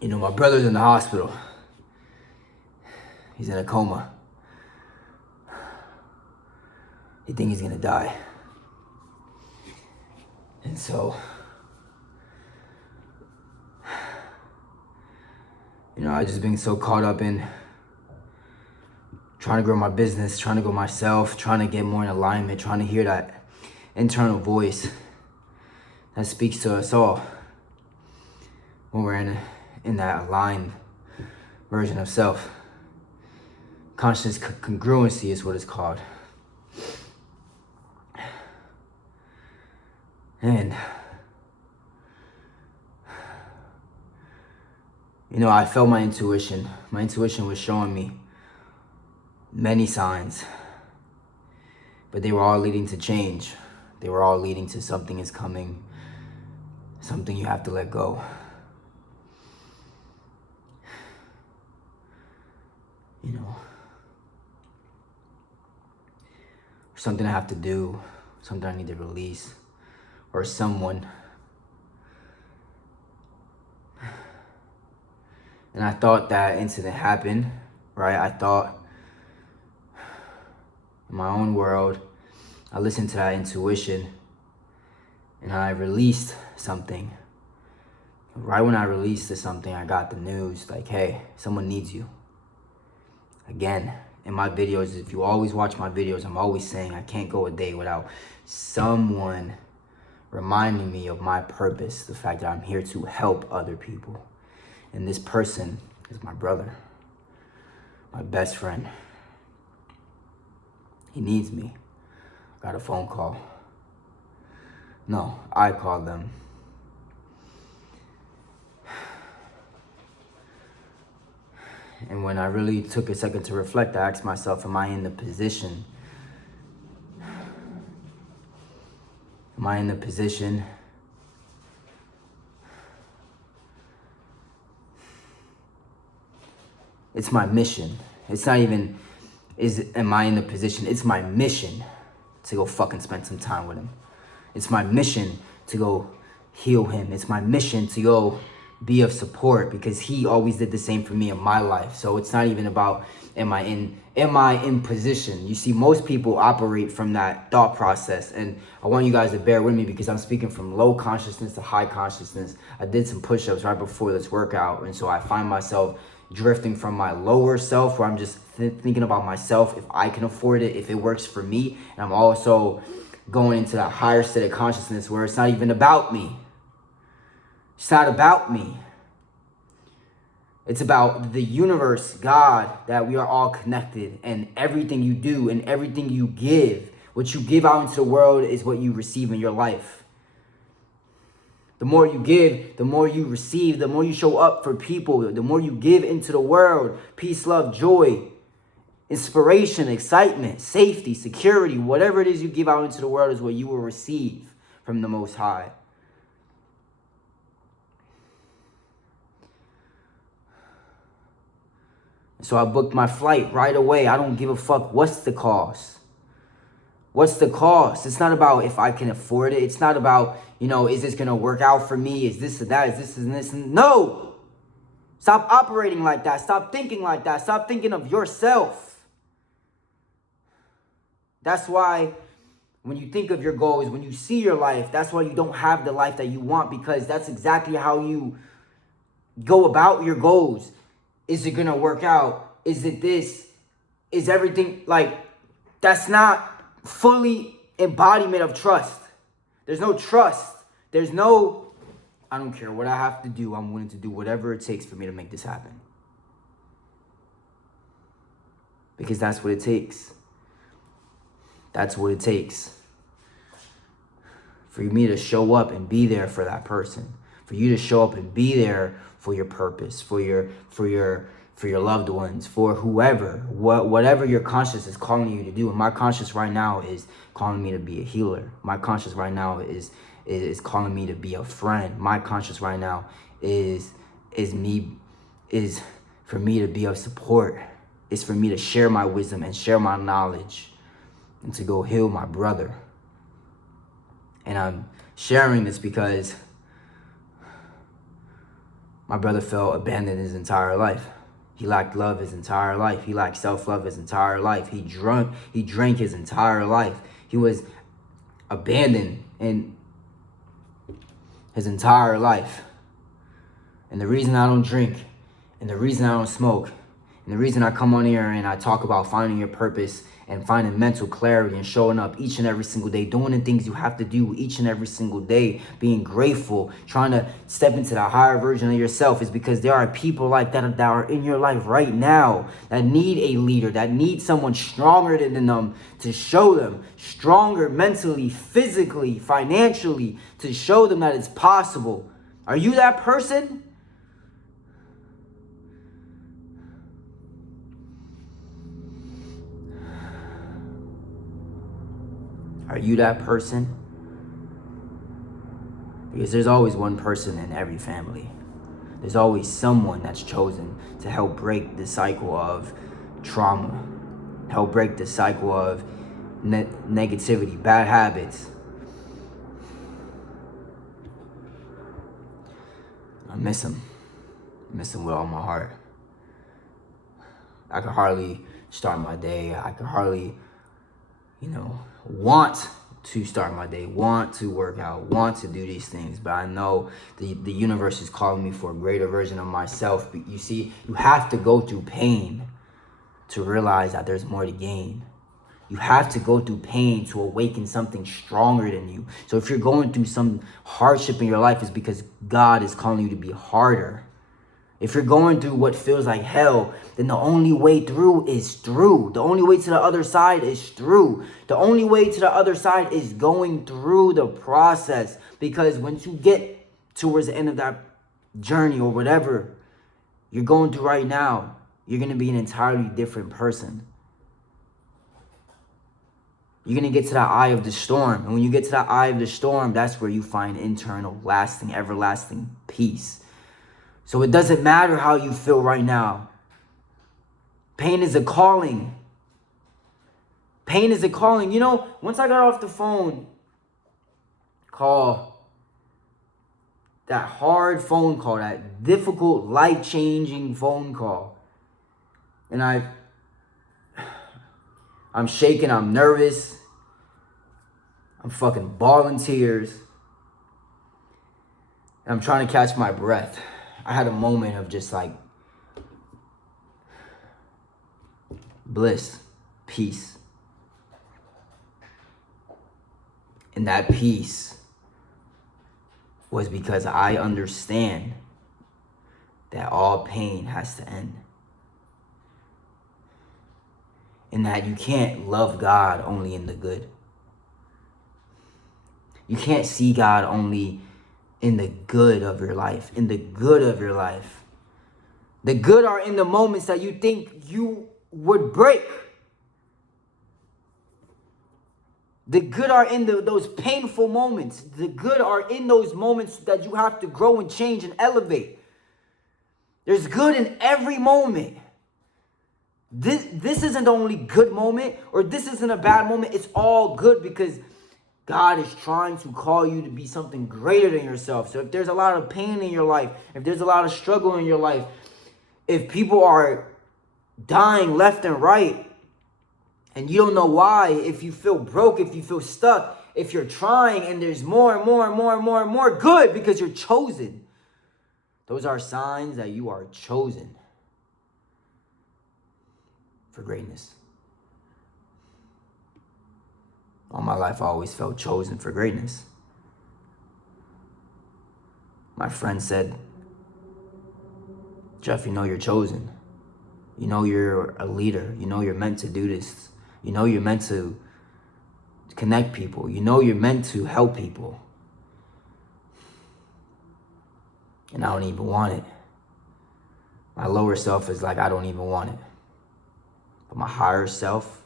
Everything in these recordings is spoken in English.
You know, my brother's in the hospital. He's in a coma. They think he's gonna die. And so, you know, I just been so caught up in trying to grow my business, trying to grow myself, trying to get more in alignment, trying to hear that internal voice that speaks to us all when we're in that aligned version of self. Conscious congruency is what it's called. And, you know, I felt my intuition. My intuition was showing me many signs, but they were all leading to change. They were all leading to something is coming, something you have to let go. You know, something I have to do, something I need to release, or someone. And I thought that incident happened, right? I thought in my own world, I listened to that intuition and I released something. Right when I released something, I got the news like, hey, someone needs you. Again, in my videos, if you always watch my videos, I'm always saying I can't go a day without someone reminding me of my purpose, the fact that I'm here to help other people. And this person is my brother, my best friend. He needs me. Got a phone call. No, I called them. And when I really took a second to reflect, I asked myself, am I in the position? Am I in the position It's my mission. It's not even, am I in the position? It's my mission to go fucking spend some time with him. It's my mission to go heal him. It's my mission to go be of support because he always did the same for me in my life. So it's not even about, am I in position? You see, most people operate from that thought process. And I want you guys to bear with me because I'm speaking from low consciousness to high consciousness. I did some push-ups right before this workout. And so I find myself drifting from my lower self where I'm just thinking about myself, if I can afford it, if it works for me. And I'm also going into that higher state of consciousness where it's not even about me. It's not about me. It's about the universe, God, that we are all connected, and everything you do and everything you give, what you give out into the world is what you receive in your life. The more you give, the more you receive, the more you show up for people, the more you give into the world. Peace, love, joy, inspiration, excitement, safety, security, whatever it is you give out into the world is what you will receive from the Most High. So I booked my flight right away. I don't give a fuck what's the cost. What's the cost? It's not about if I can afford it. It's not about, is this going to work out for me? Is this or that? Is this and this? No! Stop operating like that. Stop thinking like that. Stop thinking of yourself. That's why when you think of your goals, when you see your life, that's why you don't have the life that you want, because that's exactly how you go about your goals. Is it going to work out? Is it this? Is everything that's not fully embodiment of trust. There's no trust. There's no, I don't care what I have to do. I'm willing to do whatever it takes for me to make this happen. Because that's what it takes. That's what it takes. For me to show up and be there for that person. For you to show up and be there for your purpose, for your loved ones, for whoever, whatever your conscience is calling you to do. And my conscience right now is calling me to be a healer. My conscience right now is calling me to be a friend. My conscience right now is for me to be of support. It's for me to share my wisdom and share my knowledge and to go heal my brother. And I'm sharing this because My brother felt abandoned his entire life. He lacked love his entire life. He lacked self-love his entire life. He drank his entire life. He was abandoned in his entire life. And the reason I don't drink, and the reason I don't smoke, and the reason I come on here and I talk about finding your purpose and finding mental clarity and showing up each and every single day, doing the things you have to do each and every single day, being grateful, trying to step into the higher version of yourself, is because there are people like that are in your life right now that need a leader, that need someone stronger than them to show them, stronger mentally, physically, financially, to show them that it's possible. Are you that person? Are you that person? Because there's always one person in every family. There's always someone that's chosen to help break the cycle of trauma, help break the cycle of negativity, bad habits. I miss him. I miss him with all my heart. I could hardly start my day. I could hardly, want to start my day, want to work out, want to do these things. But I know the universe is calling me for a greater version of myself. But you see, you have to go through pain to realize that there's more to gain. You have to go through pain to awaken something stronger than you. So if you're going through some hardship in your life, it's because God is calling you to be harder. If you're going through what feels like hell, then the only way through is through. The only way to the other side is through. The only way to the other side is going through the process. Because once you get towards the end of that journey or whatever you're going through right now, you're going to be an entirely different person. You're going to get to that eye of the storm. And when you get to that eye of the storm, that's where you find internal, lasting, everlasting peace. So it doesn't matter how you feel right now. Pain is a calling. Pain is a calling. Once I got off the phone call, that hard phone call, that difficult, life-changing phone call, and I'm shaking, I'm nervous, I'm fucking bawling tears, and I'm trying to catch my breath. I had a moment of just like bliss, peace. And that peace was because I understand that all pain has to end. And that you can't love God only in the good. You can't see God only in the good of your life, in the good of your life. The good are in the moments that you think you would break. The good are in those painful moments. The good are in those moments that you have to grow and change and elevate. There's good in every moment. This isn't the only good moment, or this isn't a bad moment. It's all good because God is trying to call you to be something greater than yourself. So if there's a lot of pain in your life, if there's a lot of struggle in your life, if people are dying left and right, and you don't know why, if you feel broke, if you feel stuck, if you're trying and there's more and more and more and more and more, good, because you're chosen. Those are signs that you are chosen for greatness. All my life, I always felt chosen for greatness. My friend said, Jeff, you're chosen. You're a leader. You're meant to do this. You're meant to connect people. You're meant to help people. And I don't even want it. My lower self is like, I don't even want it. But my higher self,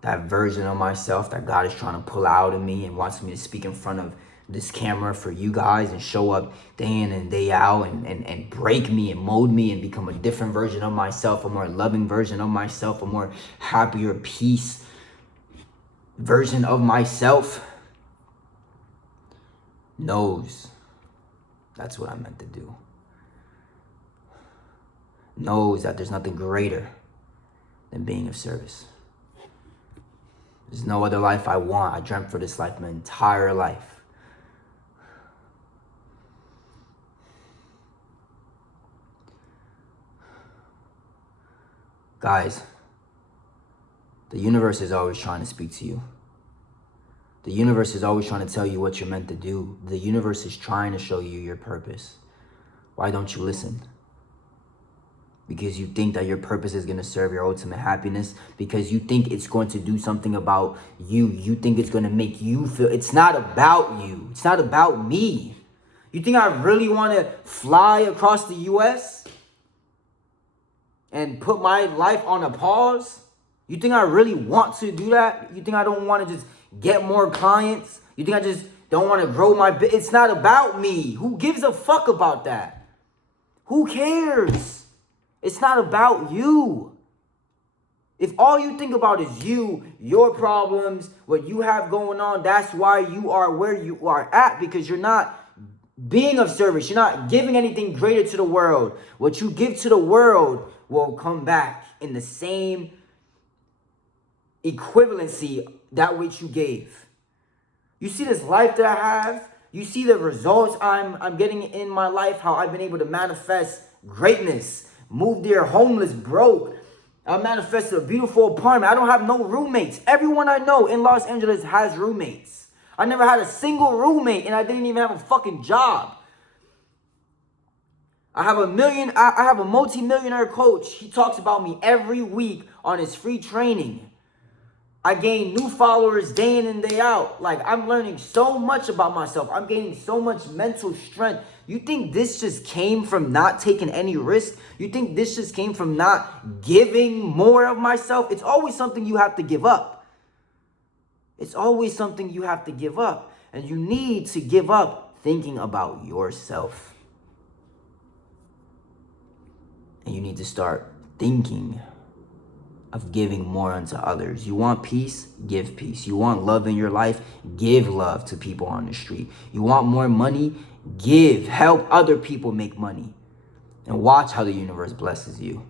that version of myself that God is trying to pull out of me and wants me to speak in front of this camera for you guys and show up day in and day out and break me and mold me and become a different version of myself, a more loving version of myself, a more happier, peace version of myself, knows that's what I'm meant to do. knows that there's nothing greater than being of service. There's no other life I want. I dreamt for this life my entire life. Guys, the universe is always trying to speak to you. The universe is always trying to tell you what you're meant to do. The universe is trying to show you your purpose. Why don't you listen? Because you think that your purpose is going to serve your ultimate happiness. Because you think it's going to do something about you. You think it's going to make you feel. It's not about you. It's not about me. You think I really want to fly across the U.S. and put my life on a pause? You think I really want to do that? You think I don't want to just get more clients? You think I just don't want to grow my business? It's not about me. Who gives a fuck about that? Who cares? It's not about you. If all you think about is you, your problems, what you have going on, that's why you are where you are at, because you're not being of service. You're not giving anything greater to the world. What you give to the world will come back in the same equivalency that which you gave. You see this life that I have? You see the results I'm getting in my life, how I've been able to manifest greatness, move there homeless, broke. I manifested a beautiful apartment. I don't have no roommates. Everyone I know in Los Angeles has roommates. I never had a single roommate, and I didn't even have a fucking job. I have a multi-millionaire coach. He talks about me every week on his free training. I gain new followers day in and day out. Like, I'm learning so much about myself. I'm gaining so much mental strength. You think this just came from not taking any risk? You think this just came from not giving more of myself? It's always something you have to give up. It's always something you have to give up. And you need to give up thinking about yourself. And you need to start thinking of giving more unto others. You want peace? Give peace. You want love in your life? Give love to people on the street. You want more money? Give. Help other people make money. And watch how the universe blesses you.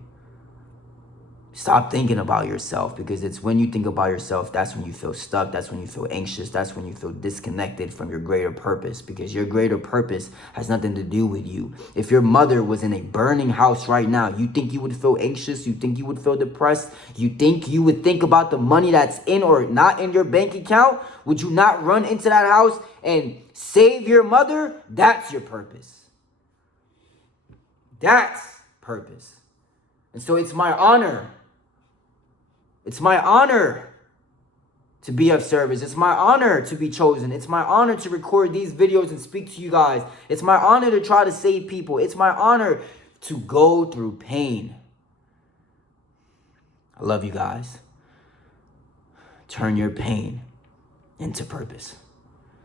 Stop thinking about yourself, because it's when you think about yourself, that's when you feel stuck. That's when you feel anxious. That's when you feel disconnected from your greater purpose, because your greater purpose has nothing to do with you. If your mother was in a burning house right now, you think you would feel anxious? You think you would feel depressed? You think you would think about the money that's in or not in your bank account? Would you not run into that house and save your mother? That's your purpose. That's purpose. And so it's my honor. It's my honor to be of service. It's my honor to be chosen. It's my honor to record these videos and speak to you guys. It's my honor to try to save people. It's my honor to go through pain. I love you guys. Turn your pain into purpose.